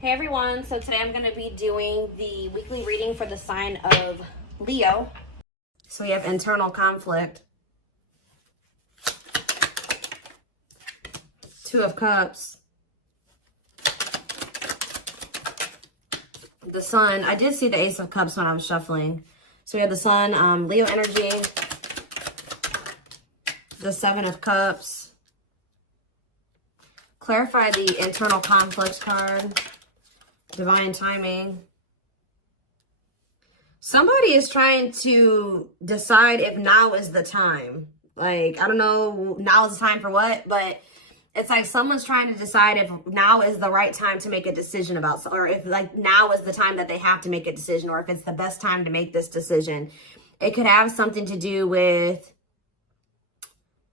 Hey everyone, so today I'm going to be doing the weekly reading for the sign of Leo. So we have internal conflict, Two of Cups, the Sun. I did see the Ace of Cups when I was shuffling. So we have the Sun, Leo energy, the Seven of Cups. Clarify the internal conflict card. Divine timing. Somebody is trying to decide if now is the time. Like, I don't know, now is the time for what, but it's like someone's trying to decide if now is the right time to make a decision about, or if like now is the time that they have to make a decision, or if it's the best time to make this decision. It could have something to do with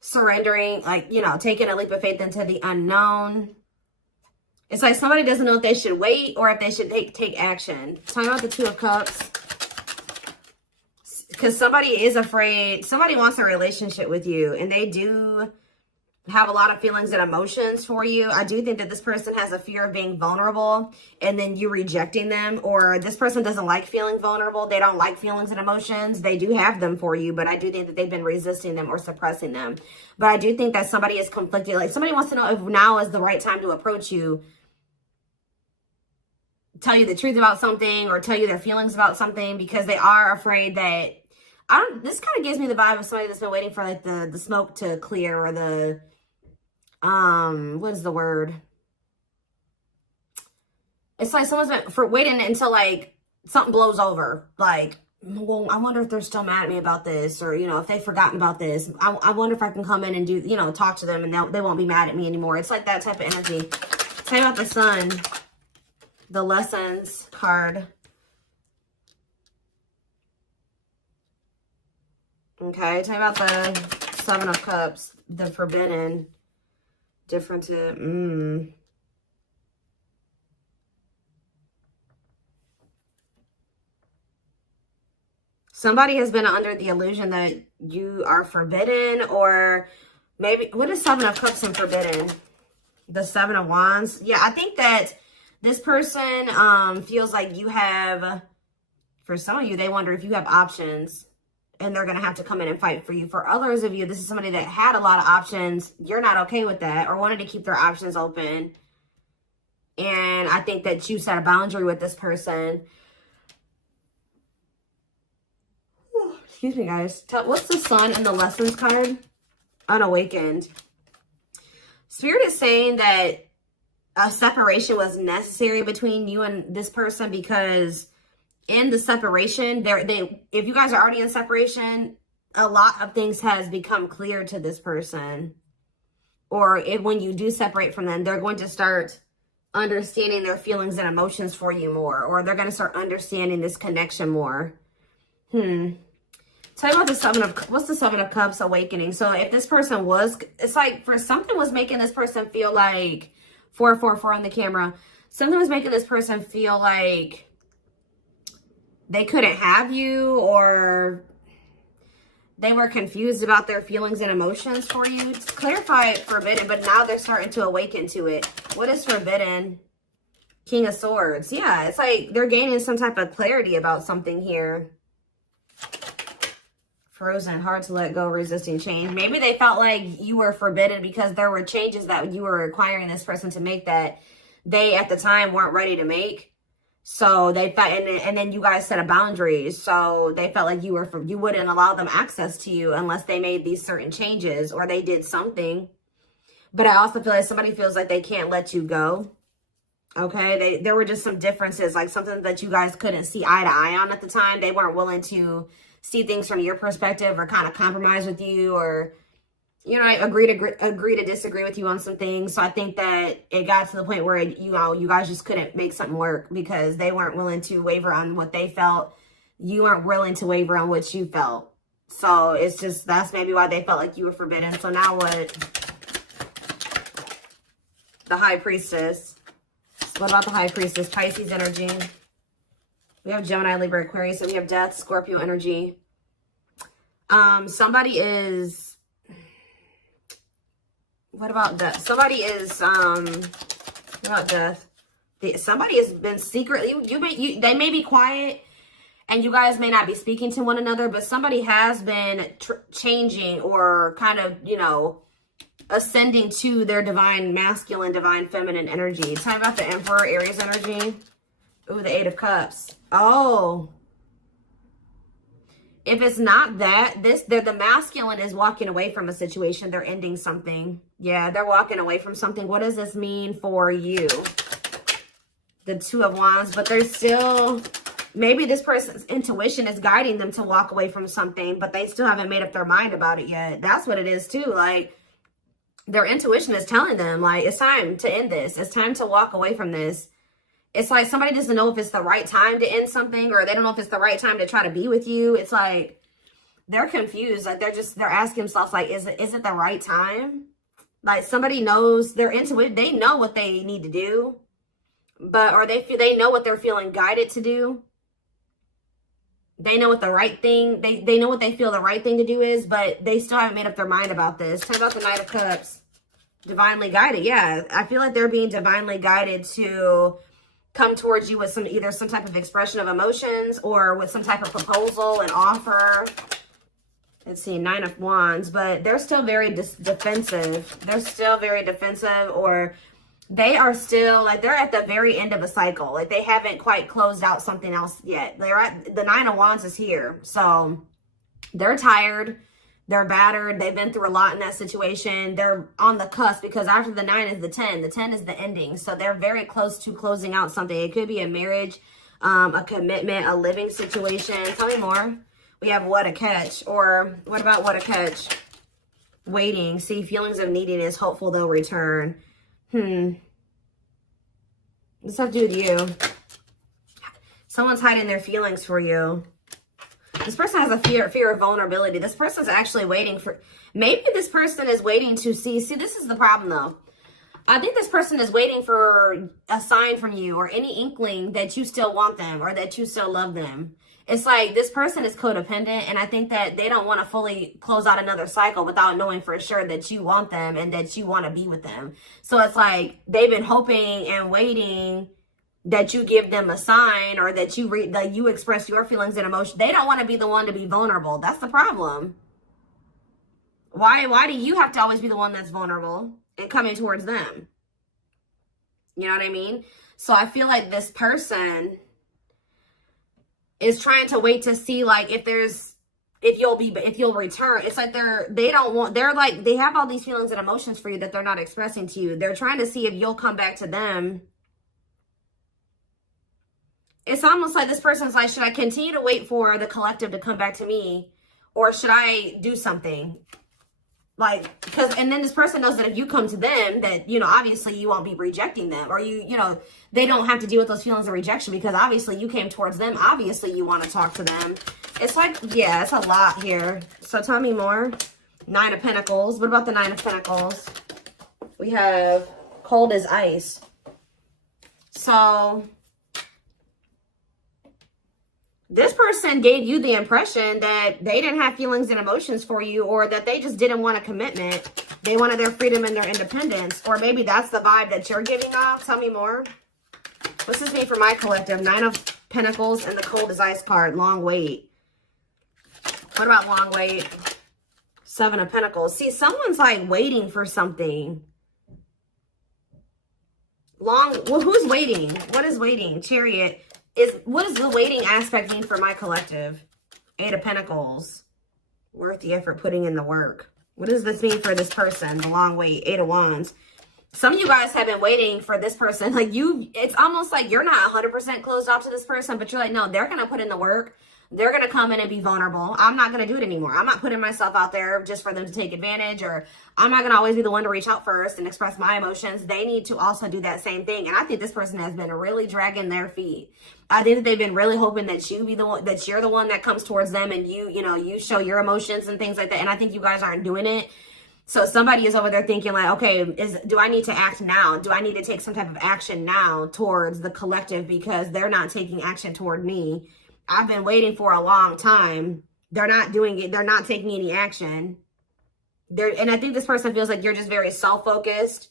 surrendering, like, you know, taking a leap of faith into the unknown. It's like somebody doesn't know if they should wait or if they should take action. Talking about the Two of Cups. Because somebody is afraid. Somebody wants a relationship with you. And they do have a lot of feelings and emotions for you. I do think that this person has a fear of being vulnerable and then you rejecting them. Or this person doesn't like feeling vulnerable. They don't like feelings and emotions. They do have them for you. But I do think that they've been resisting them or suppressing them. But I do think that somebody is conflicted. Like somebody wants to know if now is the right time to approach you. Tell you the truth about something or tell you their feelings about something, because they are afraid that, this kind of gives me the vibe of somebody that's been waiting for like the smoke to clear, or the, what is the word? It's like someone's been waiting until like something blows over. Like, well, I wonder if they're still mad at me about this, or, you know, if they've forgotten about this. I wonder if I can come in and do, you know, talk to them and they won't be mad at me anymore. It's like that type of energy. Tell me about the Sun. The Lessons card. Okay, tell me about the Seven of Cups. The Forbidden. Different. Somebody has been under the illusion that you are forbidden, or maybe, what is Seven of Cups and Forbidden? The Seven of Wands. Yeah, I think that this person feels like you have, for some of you, they wonder if you have options and they're going to have to come in and fight for you. For others of you, this is somebody that had a lot of options. You're not okay with that, or wanted to keep their options open. And I think that you set a boundary with this person. Excuse me, guys. What's the Sun and the Lessons card? Unawakened. Spirit is saying that a separation was necessary between you and this person, because in the separation, if you guys are already in separation, a lot of things has become clear to this person. Or when you do separate from them, they're going to start understanding their feelings and emotions for you more, or they're going to start understanding this connection more. Tell me about the Seven of, what's the Seven of Cups awakening? So if this person was, it's like for something was making this person feel like, 444 on the camera. Something was making this person feel like they couldn't have you, or they were confused about their feelings and emotions for you. Clarify forbidden, but now they're starting to awaken to it. What is forbidden? King of Swords. Yeah, it's like they're gaining some type of clarity about something here. Frozen, hard to let go, resisting change. Maybe they felt like you were forbidden because there were changes that you were requiring this person to make that they at the time weren't ready to make. So they felt, and then you guys set a boundary. So they felt like you wouldn't allow them access to you unless they made these certain changes or they did something. But I also feel like somebody feels like they can't let you go. Okay, there were just some differences, like something that you guys couldn't see eye to eye on at the time. They weren't willing to see things from your perspective, or kind of compromise with you, or, you know, agree to disagree with you on some things. So I think that it got to the point where, you know, you guys just couldn't make something work because they weren't willing to waver on what they felt. You weren't willing to waver on what you felt. So it's just, that's maybe why they felt like you were forbidden. So now what? The High Priestess. What about the High Priestess? Pisces energy. We have Gemini, Libra, Aquarius, and we have Death, Scorpio energy. Somebody is, what about Death? Somebody is, what about Death? Somebody has been secretly, they may be quiet and you guys may not be speaking to one another, but somebody has been changing or kind of, you know, ascending to their divine masculine, divine feminine energy. Talking about the Emperor, Aries energy. Ooh, the Eight of Cups. Oh. If it's not that, the masculine is walking away from a situation. They're ending something. Yeah, they're walking away from something. What does this mean for you? The Two of Wands, but they're still, maybe this person's intuition is guiding them to walk away from something, but they still haven't made up their mind about it yet. That's what it is too. Like, their intuition is telling them, like, it's time to end this. It's time to walk away from this. It's like somebody doesn't know if it's the right time to end something, or they don't know if it's the right time to try to be with you. It's like, they're confused. Like, they're asking themselves, like, is it the right time? Like, somebody knows, their intuition, they know what they need to do. But, or they know what they're feeling guided to do. They know what the right thing, they know what they feel the right thing to do is, but they still haven't made up their mind about this. Talk about the Knight of Cups. Divinely guided. Yeah, I feel like they're being divinely guided to come towards you with either some type of expression of emotions or with some type of proposal, an offer. Let's see, Nine of Wands, but they're still very defensive. They're still very defensive, or they are still, like, they're at the very end of a cycle. Like, they haven't quite closed out something else yet. They're at, the Nine of Wands is here. So they're tired. They're battered. They've been through a lot in that situation. They're on the cusp, because after the 9 is the 10. The 10 is the ending. So they're very close to closing out something. It could be a marriage, a commitment, a living situation. Tell me more. We have What a Catch. Or what about What a Catch? Waiting. See, feelings of neediness. Hopeful they'll return. What's that do with you? Someone's hiding their feelings for you. This person has a fear of vulnerability. This person's actually waiting for, maybe this person is waiting to see this is the problem though. I think this person is waiting for a sign from you or any inkling that you still want them or that you still love them. It's like this person is codependent, and I think that they don't want to fully close out another cycle without knowing for sure that you want them and that you want to be with them. So it's like they've been hoping and waiting that you give them a sign, or that you express your feelings and emotions. They don't want to be the one to be vulnerable. That's the problem. Why do you have to always be the one that's vulnerable and coming towards them? You know what I mean? So I feel like this person is trying to wait to see, like, if you'll return. It's like they have all these feelings and emotions for you that they're not expressing to you. They're trying to see if you'll come back to them. It's almost like this person's like, should I continue to wait for the collective to come back to me, or should I do something? Like, and then this person knows that if you come to them, that, you know, obviously you won't be rejecting them, or you know, they don't have to deal with those feelings of rejection because obviously you came towards them. Obviously you want to talk to them. It's like, yeah, it's a lot here. So tell me more. Nine of Pentacles. What about the Nine of Pentacles? We have cold as ice. So this person gave you the impression that they didn't have feelings and emotions for you, or that they just didn't want a commitment. They wanted their freedom and their independence. Or maybe that's the vibe that you're giving off. Tell me more. What's this mean for my collective? Nine of Pentacles and the cold as ice card. Long wait. What about long wait? Seven of Pentacles. See, someone's like waiting for something. Well, who's waiting? What is waiting? Chariot. What does the waiting aspect mean for my collective? Eight of Pentacles. Worth the effort, putting in the work. What does this mean for this person? The long wait. Eight of Wands. Some of you guys have been waiting for this person. Like, it's almost like you're not 100% closed off to this person, but you're like, no, they're going to put in the work. They're going to come in and be vulnerable. I'm not going to do it anymore. I'm not putting myself out there just for them to take advantage, or I'm not going to always be the one to reach out first and express my emotions. They need to also do that same thing. And I think this person has been really dragging their feet. I think that they've been really hoping that you're the one that comes towards them, and you show your emotions and things like that. And I think you guys aren't doing it. So somebody is over there thinking like, okay, do I need to act now? Do I need to take some type of action now towards the collective, because they're not taking action toward me? I've been waiting for a long time. They're not doing it. They're not taking any action. And I think this person feels like you're just very self-focused.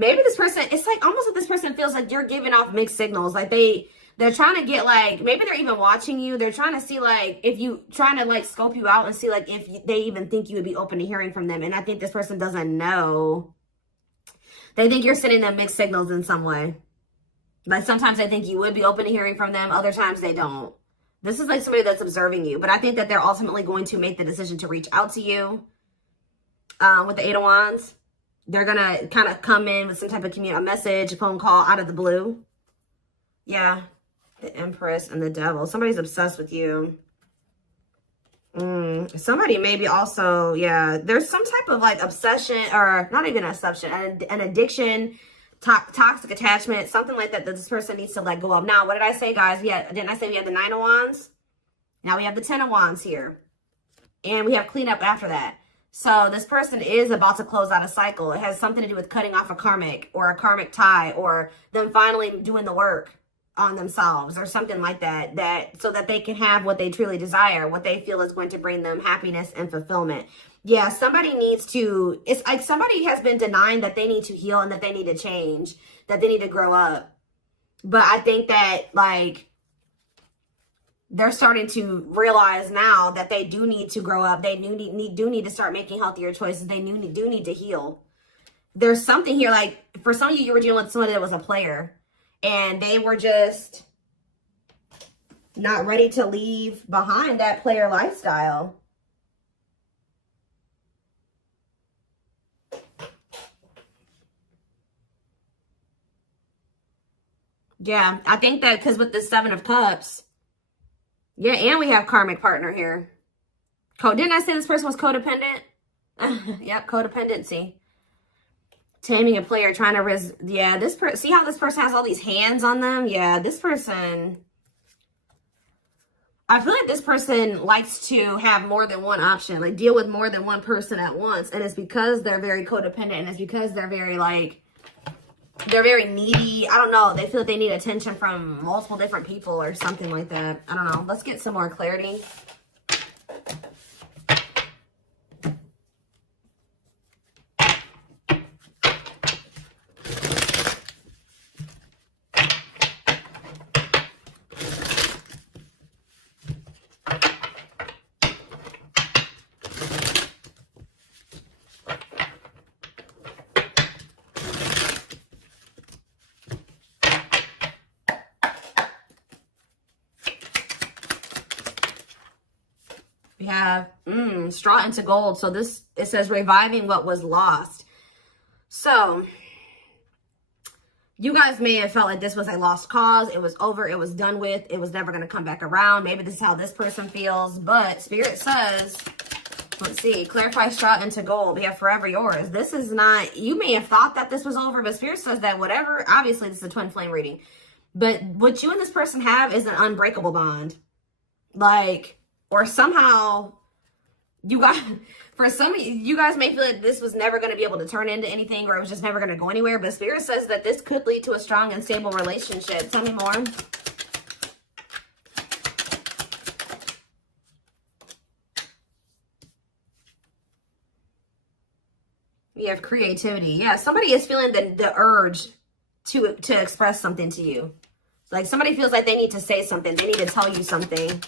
Maybe this person, it's like almost like this person feels like you're giving off mixed signals. Like they're trying to get like, maybe they're even watching you. They're trying to see like, if you, trying to like scope you out and see like if they even think you would be open to hearing from them. And I think this person doesn't know. They think you're sending them mixed signals in some way. Like sometimes they think you would be open to hearing from them. Other times they don't. This is like somebody that's observing you. But I think that they're ultimately going to make the decision to reach out to you. With the Eight of Wands. They're going to kind of come in with some type of a message, a phone call out of the blue. Yeah. The Empress and the Devil. Somebody's obsessed with you. Somebody maybe also, yeah. There's some type of like obsession, or not even obsession, an addiction, toxic attachment, something like that this person needs to let go of. Now, what did I say, guys? Didn't I say we had the Nine of Wands? Now we have the Ten of Wands here. And we have cleanup after that. So this person is about to close out a cycle. It has something to do with cutting off a karmic or a karmic tie, or them finally doing the work on themselves or something like that, so that they can have what they truly desire, what they feel is going to bring them happiness and fulfillment. Yeah, somebody needs to, it's like somebody has been denying that they need to heal and that they need to change, that they need to grow up. But I think that like, they're starting to realize now that they do need to grow up. They do need to start making healthier choices. They do need to heal. There's something here, like for some of you, you were dealing with somebody that was a player and they were just not ready to leave behind that player lifestyle. Yeah, I think that because with the Seven of Cups, yeah, and we have karmic partner here. Didn't I say this person was codependent? Yep, codependency. Taming a player, trying to yeah, this person, see how this person has all these hands on them? Yeah, this person, I feel like this person likes to have more than one option, like deal with more than one person at once. And it's because they're very codependent, and it's because they're very like, they're very needy. I don't know. They feel like they need attention from multiple different people or something like that. I don't know. Let's get some more clarity. We have straw into gold. So this, it says reviving what was lost. So you guys may have felt like this was a lost cause. It was over. It was done with. It was never going to come back around. Maybe this is how this person feels. But Spirit says, let's see, clarify straw into gold. We have forever yours. This is not, you may have thought that this was over, but Spirit says that whatever, obviously this is a twin flame reading. But what you and this person have is an unbreakable bond. Like, or somehow you guys, for some of you guys may feel like this was never going to be able to turn into anything, or it was just never going to go anywhere. But Spirit says that this could lead to a strong and stable relationship. Tell me more. We have creativity. Yeah, somebody is feeling the urge to express something to you. Like somebody feels like they need to say something. They need to tell you something.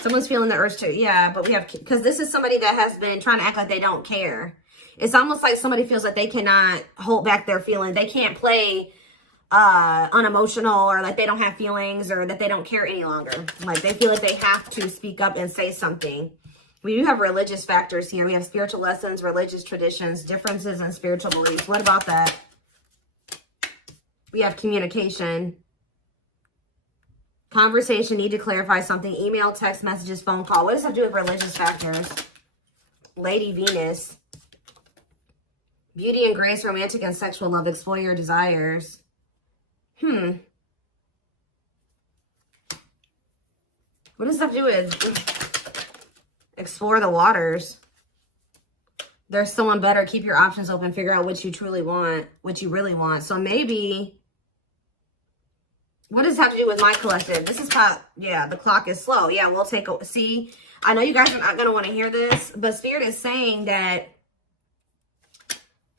Someone's feeling the urge to, yeah, but we have, because this is somebody that has been trying to act like they don't care. It's almost like somebody feels like they cannot hold back their feelings. They can't play unemotional, or like they don't have feelings, or that they don't care any longer. Like they feel like they have to speak up and say something. We do have religious factors here. We have spiritual lessons, religious traditions, differences in spiritual beliefs. What about that? We have communication. Conversation, need to clarify something. Email, text messages, phone call. What does that do with religious factors? Lady Venus. Beauty and grace, romantic and sexual love. Explore your desires. What does that do with explore the waters? There's someone better. Keep your options open. Figure out what you truly want, what you really want. So maybe, what does this have to do with my collective? This is how, yeah, the clock is slow. Yeah, we'll take a, see, I know you guys are not going to want to hear this, but Spirit is saying that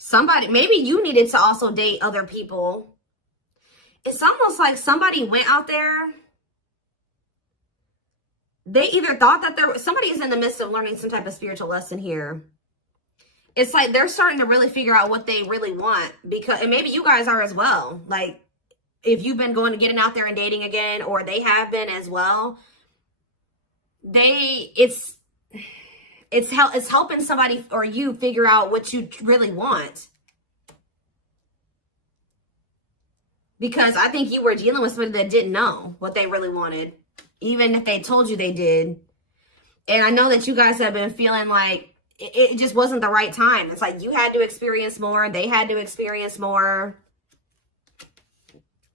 Somebody, maybe you needed to also date other people. It's almost like somebody went out there. They either thought that somebody is in the midst of learning some type of spiritual lesson here. It's like they're starting to really figure out what they really want, because, and maybe you guys are as well. Like, if you've been getting out there and dating again, or they have been as well, it's helping somebody or you figure out what you really want. Because I think you were dealing with somebody that didn't know what they really wanted, even if they told you they did. And I know that you guys have been feeling like it just wasn't the right time. It's like you had to experience more, they had to experience more.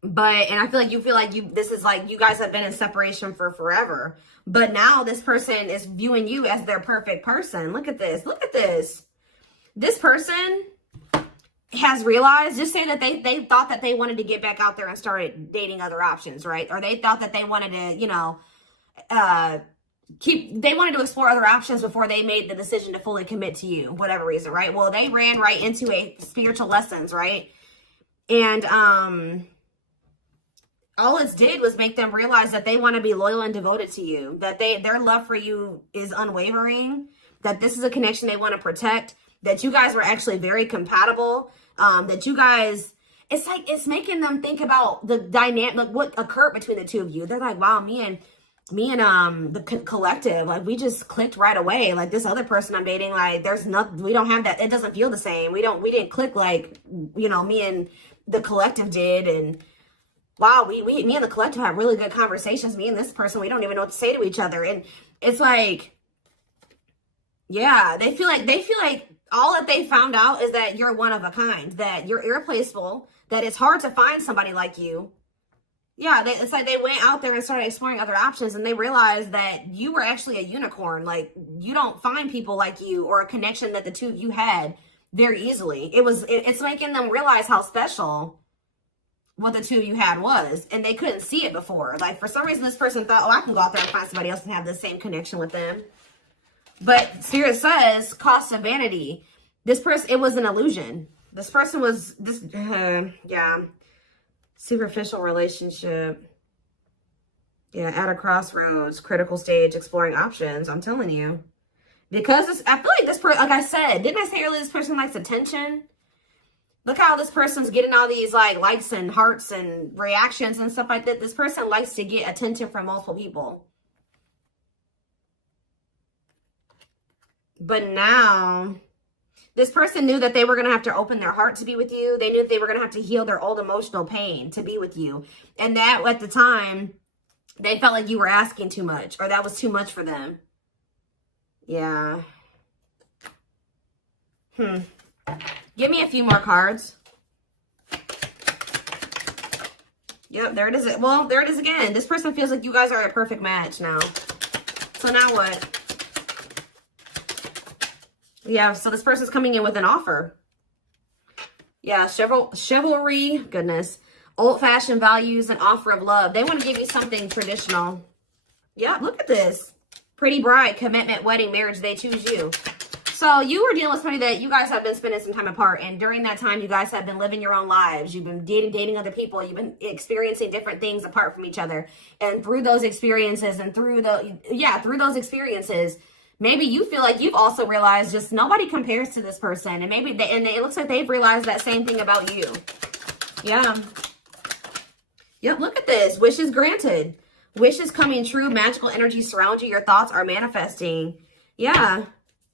And I feel like this is like you guys have been in separation for forever. But now this person is viewing you as their perfect person. Look at this. Look at this. This person has realized, just say that they thought that they wanted to get back out there and started dating other options, right? Or they thought that they wanted to, you know, they wanted to explore other options before they made the decision to fully commit to you, whatever reason, right? Well, they ran right into a spiritual lessons, right? And all it did was make them realize that they want to be loyal and devoted to you, that their love for you is unwavering, that this is a connection they want to protect, that you guys were actually very compatible, that you guys, it's like, it's making them think about the dynamic, like what occurred between the two of you. They're like, wow, me and the collective, like, we just clicked right away. Like, this other person I'm dating, like, there's nothing, we don't have that, it doesn't feel the same. We didn't click like, you know, me and the collective did. And wow, me and the collective have really good conversations. Me and this person, we don't even know what to say to each other. And it's like, yeah, they feel like all that they found out is that you're one of a kind, that you're irreplaceable, that it's hard to find somebody like you. Yeah, it's like they went out there and started exploring other options, and they realized that you were actually a unicorn. Like, you don't find people like you or a connection that the two of you had very easily. It's making them realize how special what the two of you had was, and they couldn't see it before. Like, for some reason, this person thought, oh, I can go out there and find somebody else and have the same connection with them. But Spirit says, cost of vanity. This person, it was an illusion. This person was, yeah, superficial relationship. Yeah, at a crossroads, critical stage, exploring options. I'm telling you. Because I feel like this person, like I said, didn't I say earlier, this person likes attention? Look how this person's getting all these like likes and hearts and reactions and stuff like that. This person likes to get attention from multiple people. But now, this person knew that they were going to have to open their heart to be with you. They knew that they were going to have to heal their old emotional pain to be with you. And that, at the time, they felt like you were asking too much, or that was too much for them. Yeah. Give me a few more cards. Yep, there it is. Well, there it is again. This person feels like you guys are a perfect match now. So now what? Yeah, so this person's coming in with an offer. Yeah, chivalry, goodness. Old-fashioned values and offer of love. They want to give you something traditional. Yeah, look at this. Pretty bride, commitment, wedding, marriage, they choose you. So you were dealing with somebody that you guys have been spending some time apart. And during that time, you guys have been living your own lives. You've been dating other people. You've been experiencing different things apart from each other. And through those experiences and through those experiences, maybe you feel like you've also realized just nobody compares to this person. And maybe it looks like they've realized that same thing about you. Yeah. Yep, look at this. Wishes granted. Wishes coming true. Magical energy surround you. Your thoughts are manifesting. Yeah.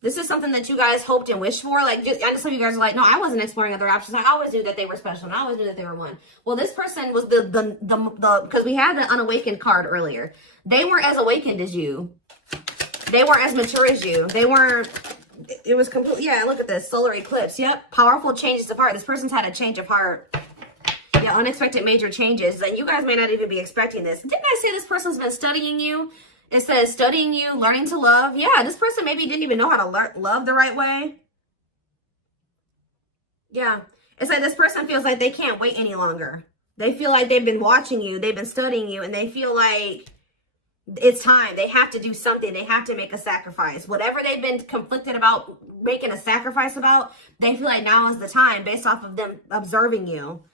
This is something that you guys hoped and wished for. Like, I know some of you guys are like, no, I wasn't exploring other options. I always knew that they were special, and I always knew that they were one. Well, this person was because we had the unawakened card earlier. They weren't as awakened as you. They weren't as mature as you. They weren't, it was complete. Yeah, look at this. Solar eclipse. Yep. Powerful changes of heart. This person's had a change of heart. Yeah, unexpected major changes. And you guys may not even be expecting this. Didn't I say this person's been studying you? It says studying you, learning to love. Yeah, this person maybe didn't even know how to love the right way. Yeah. It's like this person feels like they can't wait any longer. They feel like they've been watching you. They've been studying you. And they feel like It's time. They have to do something. They have to make a sacrifice. Whatever they've been conflicted about making a sacrifice about, they feel like now is the time based off of them observing you.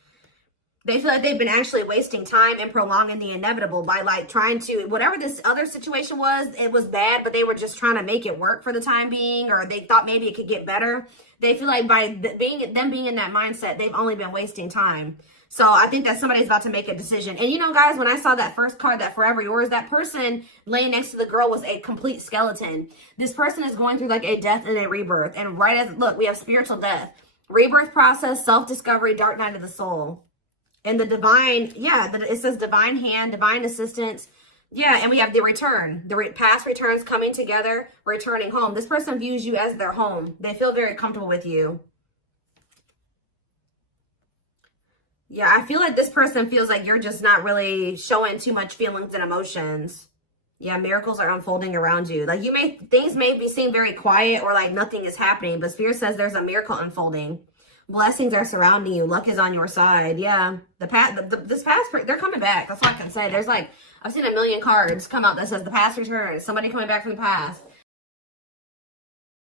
They feel like they've been actually wasting time and prolonging the inevitable by like trying to, whatever this other situation was, it was bad, but they were just trying to make it work for the time being, or they thought maybe it could get better. They feel like by being in that mindset, they've only been wasting time. So I think that somebody's about to make a decision. And you know, guys, when I saw that first card, that Forever Yours, that person laying next to the girl was a complete skeleton. This person is going through like a death and a rebirth. And right as, look, we have spiritual death, rebirth process, self-discovery, dark night of the soul. And the divine, yeah, it says divine hand, divine assistance. Yeah, and we have the return. The past returns coming together, returning home. This person views you as their home. They feel very comfortable with you. Yeah, I feel like this person feels like you're just not really showing too much feelings and emotions. Yeah, miracles are unfolding around you. Like things may seem very quiet or like nothing is happening, but Spirit says there's a miracle unfolding. Blessings are surrounding you. Luck is on your side. Yeah. This past, they're coming back. That's all I can say. There's like, I've seen a million cards come out that says the past returns. Somebody coming back from the past.